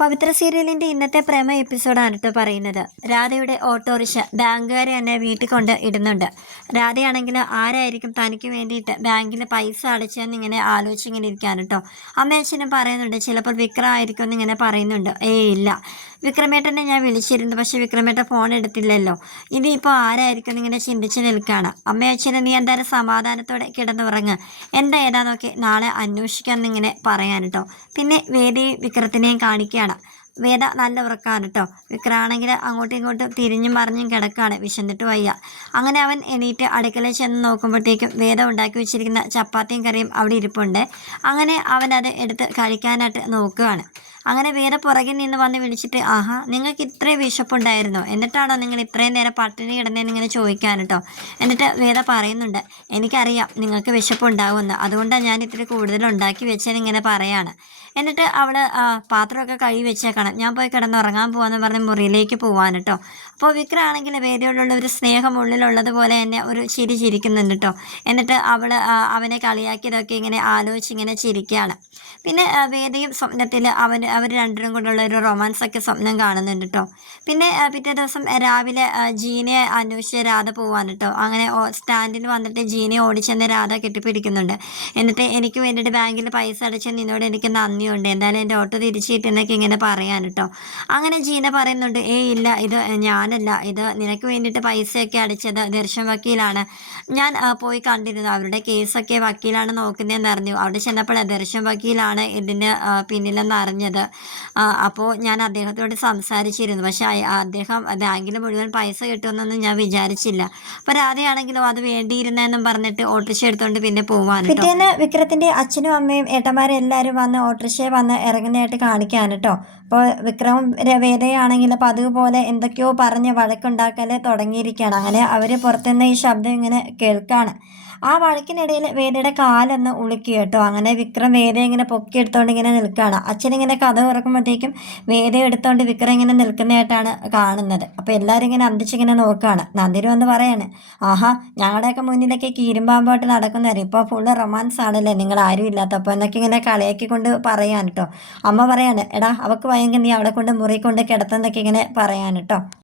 പവിത്ര സീരിയലിന്റെ ഇന്നത്തെ പ്രേമ എപ്പിസോഡാണ് കേട്ടോ പറയുന്നത്. രാധയുടെ ഓട്ടോറിക്ഷ ബാങ്കുകാരെ തന്നെ വീട്ടിൽ കൊണ്ട് ഇടുന്നുണ്ട്. രാധയാണെങ്കിൽ ആരായിരിക്കും തനിക്ക് വേണ്ടിയിട്ട് ബാങ്കിൽ പൈസ അടച്ചതെന്ന് ഇങ്ങനെ ആലോചിച്ചിങ്ങനെ ഇരിക്കാണ് കേട്ടോ. പറയുന്നുണ്ട് ചിലപ്പോൾ വിക്രം ആയിരിക്കും എന്നിങ്ങനെ പറയുന്നുണ്ട്. ഏയ് ഇല്ല. വിക്രമേട്ടനെ ഞാൻ വിളിച്ചിരുന്നു പക്ഷെ വിക്രമേട്ടൻ ഫോൺ എടുത്തില്ലല്ലോ. ഇനിയിപ്പോൾ ആരായിരിക്കും ഇങ്ങനെ ചിന്തിച്ച് നിൽക്കുകയാണ് അമ്മയച്ഛനെ നീ എന്തായാലും സമാധാനത്തോടെ കിടന്നുറങ്ങ്. എന്താ ഏതാ നോക്കി നാളെ അന്വേഷിക്കാമെന്നിങ്ങനെ പറയാൻ കേട്ടോ പിന്നെ വേദിയും വിക്രത്തിനെയും കാണിക്കുകയാണ് വേദ നല്ല ഉറക്കാണ് കേട്ടോ വിക്രാണെങ്കിൽ അങ്ങോട്ടും ഇങ്ങോട്ടും തിരിഞ്ഞും മറിഞ്ഞും കിടക്കാണ് വിശന്നിട്ട് വയ്യ. അങ്ങനെ അവൻ എണീറ്റ് അടുക്കളയിൽ ചെന്ന് നോക്കുമ്പോഴത്തേക്കും വേദ ഉണ്ടാക്കി വെച്ചിരിക്കുന്ന ചപ്പാത്തിയും കറിയും അവിടെ ഇരിപ്പുണ്ട്. അങ്ങനെ അവൻ അത് എടുത്ത് കഴിക്കാനായിട്ട് നോക്കുകയാണ്. അങ്ങനെ വേറെ പുറകിൽ നിന്ന് വന്ന് വിളിച്ചിട്ട് ആഹാ നിങ്ങൾക്ക് ഇത്രയും വിശപ്പുണ്ടായിരുന്നോ? എന്നിട്ടാണോ നിങ്ങൾ ഇത്രയും നേരം പട്ടിണി കിടന്നതെന്ന് ഇങ്ങനെ ചോദിക്കാൻ കേട്ടോ എന്നിട്ട് വേറെ പറയുന്നുണ്ട് എനിക്കറിയാം നിങ്ങൾക്ക് വിശപ്പുണ്ടാകുമെന്ന് അതുകൊണ്ടാണ് ഞാൻ ഇത്തിരി കൂടുതൽ ഉണ്ടാക്കി വെച്ചതിന് ഇങ്ങനെ പറയാണ്. എന്നിട്ട് അവിടെ പാത്രമൊക്കെ കഴുകി വെച്ചേക്കണം. ഞാൻ പോയി കിടന്നുറങ്ങാൻ പോകാമെന്ന് പറഞ്ഞ് മുറിയിലേക്ക് പോവാൻ കേട്ടോ അപ്പോൾ വിക്രാണെങ്കിൽ വേദിയോടുള്ള ഒരു സ്നേഹം ഉള്ളിലുള്ളതുപോലെ തന്നെ ഒരു ചിരി ചിരിക്കുന്നുണ്ട് കേട്ടോ എന്നിട്ട് അവൾ അവനെ കളിയാക്കിയതൊക്കെ ഇങ്ങനെ ആലോചിച്ച് ഇങ്ങനെ ചിരിക്കുകയാണ് പിന്നെ വേദിയും സ്വപ്നത്തിൽ അവൻ അവർ രണ്ടിനും കൂടെയുള്ള ഒരു റൊമാൻസ് ഒക്കെ സ്വപ്നം കാണുന്നുണ്ട് കേട്ടോ പിന്നെ പിറ്റേ ദിവസം രാവിലെ ജീനെ അന്വേഷിച്ച് രാധ പോവാൻ കേട്ടോ അങ്ങനെ സ്റ്റാൻഡിൽ വന്നിട്ട് ജീനെ ഓടിച്ചെന്ന് രാധ കെട്ടിപ്പിടിക്കുന്നുണ്ട്. എന്നിട്ട് എനിക്ക് വേണ്ടിയിട്ട് ബാങ്കിൽ പൈസ അടച്ച് നിന്നോട് എനിക്ക് നന്ദിയുണ്ട് എന്തായാലും എന്റെ ഓട്ടോ തിരിച്ചു കിട്ടുന്നൊക്കെ ഇങ്ങനെ പറയാൻ കേട്ടോ അങ്ങനെ ജീന പറയുന്നുണ്ട് ഏയ് ഇല്ല ഇത് ഞാനല്ല. ഇത് നിനക്ക് വേണ്ടിയിട്ട് പൈസയൊക്കെ അടിച്ചത് ദർശൻ വക്കീലാണ്. ഞാൻ പോയി കണ്ടിരുന്നു. അവരുടെ കേസൊക്കെ വക്കീലാണ് നോക്കുന്നതെന്ന് അറിഞ്ഞു. അവിടെ ചെന്നപ്പോഴേ ദർശൻ വക്കീലാണ് ഇതിന് പിന്നിലെന്ന് അറിഞ്ഞത്. അപ്പോൾ ഞാൻ അദ്ദേഹത്തോട് സംസാരിച്ചിരുന്നു. പക്ഷേ അദ്ദേഹം ബാങ്കിൽ മുഴുവൻ പൈസ കിട്ടുമെന്നൊന്നും ഞാൻ വിചാരിച്ചില്ല. അപ്പോൾ രാധയാണെങ്കിലും അത് വേണ്ടിയിരുന്നെന്നും പറഞ്ഞിട്ട് ഓട്ടോറിക്ഷ എടുത്തുകൊണ്ട് പിന്നെ പോവാൻ പിറ്റേന്ന് വിക്രത്തിന്റെ അച്ഛനും അമ്മയും ഏട്ടന്മാരും എല്ലാവരും വന്ന് ഓട്ടോറിക്ഷയെ വന്ന് ഇറങ്ങുന്നതായിട്ട് കാണിക്കാൻ കേട്ടോ അപ്പോൾ വിക്രമും വേദയാണെങ്കിൽ അപ്പോൾ അതുപോലെ എന്തൊക്കെയോ പറഞ്ഞ് വഴക്കുണ്ടാക്കൽ തുടങ്ങിയിരിക്കുകയാണ്. അങ്ങനെ അവർ പുറത്തുനിന്ന് ഈ ശബ്ദം ഇങ്ങനെ കേൾക്കുകയാണ് ആ വഴക്കിനിടയിൽ വേദയുടെ കാലൊന്ന് ഉളുക്കി കേട്ടോ. അങ്ങനെ വിക്രം വേദയെ ഇങ്ങനെ പൊക്കി എടുത്തുകൊണ്ട് ഇങ്ങനെ നിൽക്കുകയാണ്. അച്ഛനിങ്ങനെ കഥ തുറക്കുമ്പോഴത്തേക്കും വേദ എടുത്തുകൊണ്ട് വിക്രം ഇങ്ങനെ നിൽക്കുന്നതായിട്ടാണ് കാണുന്നത്. അപ്പോൾ എല്ലാവരും ഇങ്ങനെ അന്തിച്ചിങ്ങനെ നോക്കുകയാണ്. നന്ദിരു വന്ന് പറയാണ് ആഹാ ഞങ്ങളുടെയൊക്കെ മുന്നിലൊക്കെ കീരുമ്പാമ്പോട്ട് നടക്കുന്നവരും ഇപ്പോൾ ഫുള്ള് റൊമാൻസ് ആണല്ലേ? നിങ്ങൾ ആരും ഇല്ലാത്തപ്പോൾ എന്നൊക്കെ ഇങ്ങനെ കളിയാക്കിക്കൊണ്ട് പറയാൻ കേട്ടോ അമ്മ പറയാണ് എടാ അവക്ക് ഭയങ്കര നീ അവിടെ കൊണ്ട് മുറി കൊണ്ട് കിടത്തുന്നൊക്കെ ഇങ്ങനെ പറയാൻ കേട്ടോ